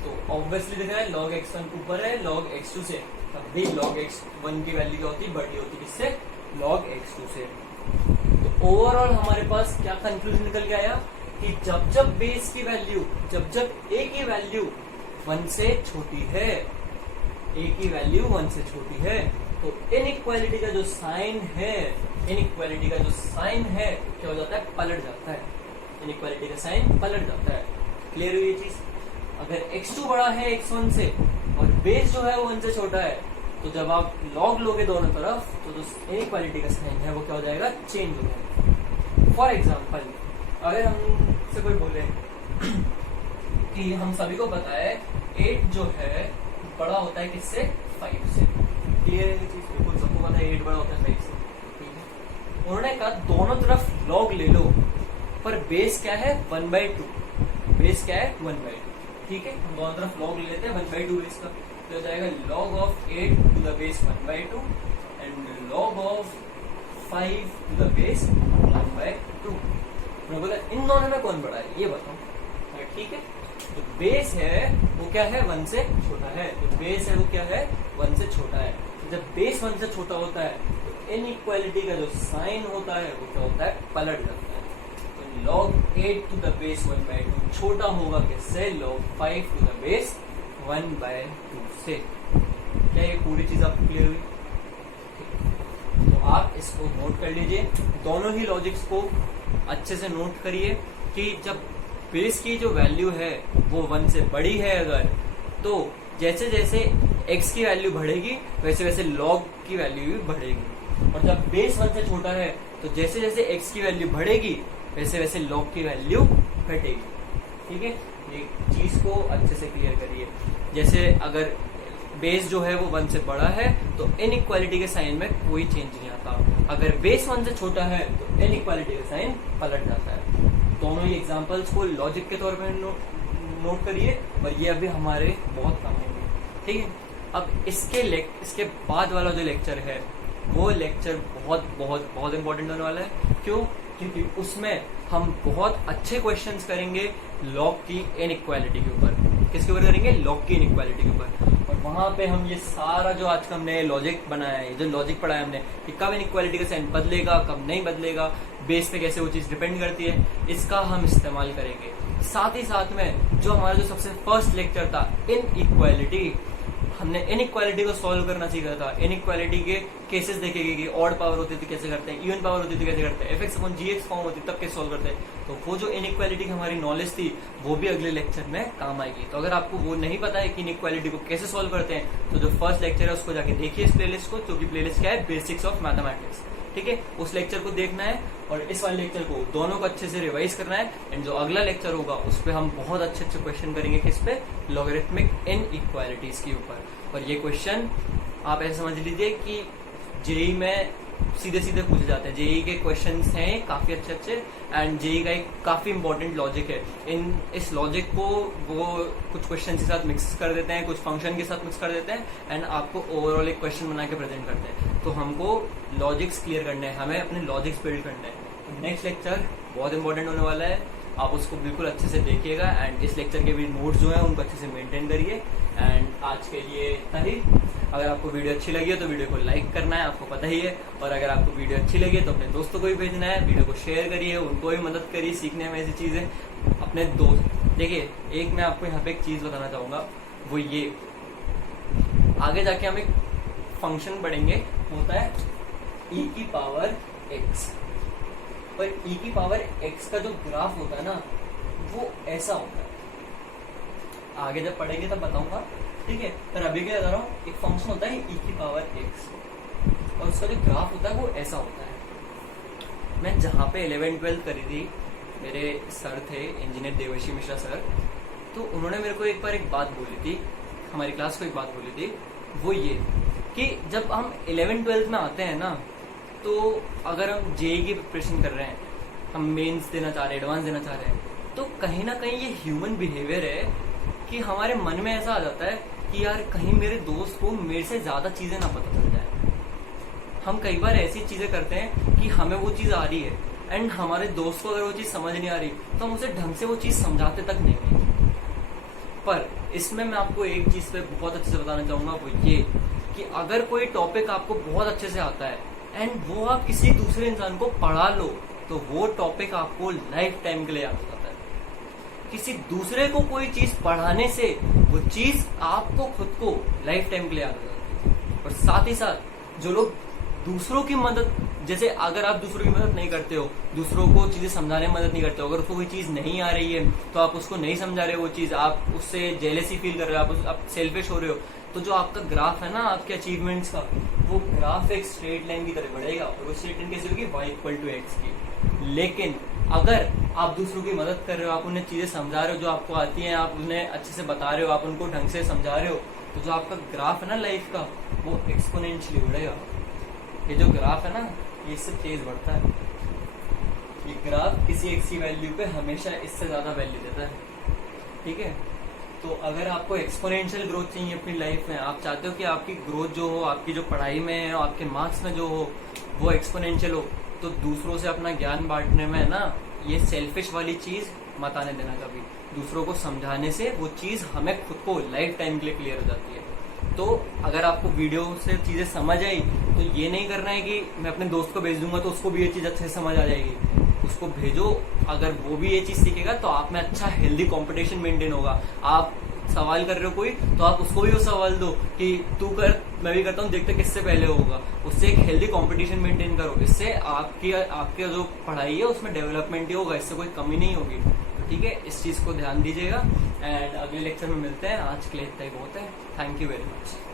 तो ऑब्वियसली दिख रहा है log x1 ऊपर है log x2 से, तब भी log x1 की वैल्यू क्या होती, बड़ी होती किससे, log x2 से। तो ओवरऑल हमारे पास क्या कंक्लूजन निकल के आया कि जब जब बेस की वैल्यू, जब जब a की वैल्यू 1 से छोटी है, a की वैल्यू 1 से छोटी है, तो इनइक्वालिटी का जो साइन है, इनइक्वालिटी का जो साइन है क्या हो जाता है, पलट जाता है। इनइक्वालिटी का साइन पलट जाता है। क्लियर हुई ये चीज। अगर x2 बड़ा है x1 से और बेस जो है वो 1 से छोटा है, तो जब आप log लोगे दोनों तरफ तो जो इनइक्वालिटी का साइन है वो क्या हो जाएगा, चेंज हो जाएगा। फॉर एग्जाम्पल, अगर हमसे कोई बोले कि हम सभी को पता है 8 जो है बड़ा होता है किससे, 5 से। क्लियर है ये चीज, बिल्कुल सबको पता है 8 बड़ा होता है 5 से। ठीक है, उन्होंने कहा दोनों तरफ log ले लो, पर बेस क्या है 1/2, बेस क्या है 1/2। ठीक है, हम दोनों तरफ log ले लेते हैं 1/2 बेस का, तो हो जाएगा log of 8 to the base 1/2 and log of 5 to the base 1/2। मैं बोला इन दोनों में कौन बड़ा है ये बताओ। ठीक है, तो बेस है वो क्या है, 1 से छोटा है, तो बेस है वो क्या है, 1 से छोटा है। जब बेस 1 से छोटा होता है तो इनइक्वालिटी का जो साइन होता है वो क्या होता है, पलट जाता है। log 8 टू द बेस 1/2 छोटा होगा किससे, log 5 टू द बेस 1/2 से। क्या ये पूरी चीज आपको क्लियर हुई। तो आप इसको नोट कर लीजिए, दोनों ही लॉजिक्स को अच्छे से नोट करिए कि जब बेस की जो वैल्यू है वो 1 से बड़ी है अगर, तो जैसे जैसे x की वैल्यू बढ़ेगी वैसे वैसे log की वैल्यू भी बढ़ेगी, और जब बेस 1 से छोटा है तो जैसे जैसे x की वैल्यू बढ़ेगी वैसे वैसे log की वैल्यू घटेगी। ठीक है, एक चीज को अच्छे से क्लियर करिए। जैसे अगर बेस जो है वो 1 से बड़ा है तो इनइक्वालिटी के साइन में कोई चेंज नहीं आता, अगर बेस 1 से छोटा है तो इनइक्वालिटी का साइन पलट जाता है। दोनों ही एग्जांपल्स को लॉजिक के तौर पर नोट करिए, और ये अभी हमारे बहुत काम आएंगे। ठीक है, अब इसके बाद वाला जो लेक्चर है वो लेक्चर बहुत बहुत बहुत इंपॉर्टेंट होने वाला है। क्यों, क्योंकि उसमें हम बहुत अच्छे क्वेश्चंस करेंगे log की इनइक्वालिटी के ऊपर। किसके ऊपर करेंगे, log की इनइक्वालिटी के ऊपर। और वहां पे हम ये सारा जो आज का हमने लॉजिक बनाया है, जो लॉजिक पढ़ा है हमने कि कब इनइक्वालिटी का साइन बदलेगा कब नहीं बदलेगा, बेस पे कैसे वो चीज डिपेंड करती है, इसका हम इस्तेमाल करेंगे। साथ ही साथ में जो हमारा जो सबसे फर्स्ट लेक्चर था इनइक्वालिटी, हमने इनइक्वालिटी को सॉल्व करना सीखा था, इनइक्वालिटी के केसेस देखेंगे कि ऑड पावर होती थी कैसे करते हैं, इवन पावर होती थी कैसे करते हैं, एफ एक्स अपॉन जी एक्स फॉर्म होती तब कैसे सॉल्व करते हैं। तो वो जो इनइक्वालिटी की हमारी नॉलेज थी वो भी अगले लेक्चर में काम आएगी। तो अगर आपको वो नहीं पता है कि इनइक्वालिटी को कैसे सॉल्व करते हैं तो जो फर्स्ट लेक्चर है उसको जाके देखिए इस प्लेलिस्ट को, जो कि प्लेलिस्ट क्या है, बेसिक्स ऑफ मैथमेटिक्स। ठीक है, उस लेक्चर को देखना है और इस वाले लेक्चर को दोनों को अच्छे से रिवाइज करना है। एंड जो अगला लेक्चर होगा उस पर हम बहुत अच्छे अच्छे क्वेश्चन करेंगे, किस पे, लॉगरिथमिक इनइक्वालिटीज के ऊपर। और ये क्वेश्चन आप ऐसे समझ लीजिए कि जेई में सीधे सीधे पूछे जाते हैं। जेई के क्वेश्चंस हैं काफी अच्छे अच्छे, एंड जेई का एक काफी इंपॉर्टेंट लॉजिक है। इस लॉजिक को वो कुछ क्वेश्चन के साथ मिक्स कर देते हैं, कुछ फंक्शन के साथ मिक्स कर देते हैं, एंड आपको ओवरऑल एक क्वेश्चन बना के प्रेजेंट करते हैं। तो हमको लॉजिक्स क्लियर करने हैं, हमें अपने लॉजिक्स बिल्ड करने हैं। नेक्स्ट लेक्चर बहुत इंपॉर्टेंट होने वाला है, आप उसको बिल्कुल अच्छे से देखिएगा। एंड इस लेक्चर के भी नोट्स जो है उनको अच्छे से मेंटेन करिए। एंड आज के लिए इतना ही। अगर आपको वीडियो अच्छी लगी है तो वीडियो को लाइक करना है, आपको पता ही है। और अगर आपको वीडियो अच्छी लगी है तो अपने दोस्तों को भी भेजना है, वीडियो को शेयर करिए, उनको भी मदद करिए सीखने में ऐसी चीजें अपने दोस्त। देखिए, एक मैं आपको यहाँ पे एक चीज बताना चाहूंगा, वो ये आगे जाके हम एक फंक्शन पढ़ेंगे, होता है e की पावर x। पर e की पावर x का जो ग्राफ होता है ना वो ऐसा होता है। आगे जब पढ़ेंगे तब बताऊंगा, ठीक है। पर अभी क्या बता रहा हूँ, एक फंक्शन होता है e की पावर x और उसका जो ग्राफ होता है वो ऐसा होता है। मैं जहाँ पे 11th-12th करी थी, मेरे सर थे इंजीनियर देवर्षि मिश्रा सर, तो उन्होंने मेरे को एक बार एक बात बोली थी, हमारी क्लास को एक बात बोली थी, वो ये कि जब हम 11th-12th में आते हैं ना, तो अगर हम जेई की प्रिपरेशन कर रहे हैं, हम मेंस देना चाह रहे हैं, एडवांस देना चाह रहे हैं, तो कहीं ना कहीं ये ह्यूमन बिहेवियर है कि हमारे मन में ऐसा आ जाता है कि यार कहीं मेरे दोस्त को मेरे से ज्यादा चीजें ना पता चल जाए। हम कई बार ऐसी चीजें करते हैं कि हमें वो चीज आ रही है एंड हमारे दोस्त को अगर वो चीज समझ नहीं आ रही तो हम उसे ढंग से वो चीज समझाते तक नहीं है। पर इसमें मैं आपको एक चीज पे बहुत अच्छे से बताना चाहूंगा, वो ये कि अगर कोई टॉपिक आपको बहुत अच्छे से आता है एंड वो आप किसी दूसरे इंसान को पढ़ा लो तो वो टॉपिक आपको लाइफ टाइम के लिए याद हो जाता है। किसी दूसरे को कोई चीज पढ़ाने से वो चीज आपको खुद को लाइफ टाइम के लिए याद हो जाती है। और साथ ही साथ जो लोग दूसरों की मदद, जैसे अगर आप दूसरों की मदद नहीं करते हो, दूसरों को चीजें समझाने में मदद नहीं करते हो, अगर उसको कोई चीज नहीं आ रही है तो आप उसको नहीं समझा रहे हो, वो चीज आप उससे जेलेसी फील कर रहे हो, आप सेल्फिश हो रहे हो, तो जो आपका ग्राफ है ना आपके अचीवमेंट्स का, वो ग्राफ एक स्ट्रेट लाइन की तरह बढ़ेगा। और वो स्ट्रेट लाइन कैसे होगी, y=x की। लेकिन अगर आप दूसरों की मदद कर रहे हो, आप उन्हें चीजें समझा रहे हो जो आपको आती हैं, आप उन्हें अच्छे से बता रहे हो, आप उनको ढंग से समझा रहे हो, तो जो आपका ग्राफ है ना लाइफ का, वो एक्सपोनेंशियली बढ़ेगा। ये जो ग्राफ है ना, ये इससे तेज बढ़ता है। ये ग्राफ किसी एक सी वैल्यू पे हमेशा इससे ज्यादा वैल्यू देता है, ठीक है। तो अगर आपको एक्सपोनेंशियल ग्रोथ चाहिए अपनी लाइफ में, आप चाहते हो कि आपकी ग्रोथ जो हो, आपकी जो पढ़ाई में है, आपके मार्क्स में जो हो वो एक्सपोनेंशियल हो, तो दूसरों से अपना ज्ञान बांटने में ना ये सेल्फिश वाली चीज मत आने देना कभी। दूसरों को समझाने से वो चीज हमें खुद को लाइफ टाइम के लिए क्लियर हो जाती है। तो अगर आपको वीडियो से चीजें समझ आई तो ये नहीं करना है कि मैं अपने दोस्त को भेज दूंगा तो उसको भी ये चीज अच्छे से समझ आ जाएगी। उसको भेजो, अगर वो भी ये चीज सीखेगा तो आप में अच्छा हेल्दी कंपटीशन मेंटेन होगा। आप सवाल कर रहे हो कोई, तो आप उसको भी वो सवाल दो कि तू कर, मैं भी करता हूँ, देखते किससे पहले होगा। उससे एक हेल्दी कंपटीशन मेंटेन करो, इससे आपकी जो पढ़ाई है उसमें डेवलपमेंट ही होगा, इससे कोई कमी नहीं होगी। ठीक है, इस चीज को ध्यान दीजिएगा। एंड अगले लेक्चर में मिलते हैं। आज के लिए इतना ही बहुत है। Thank you very much.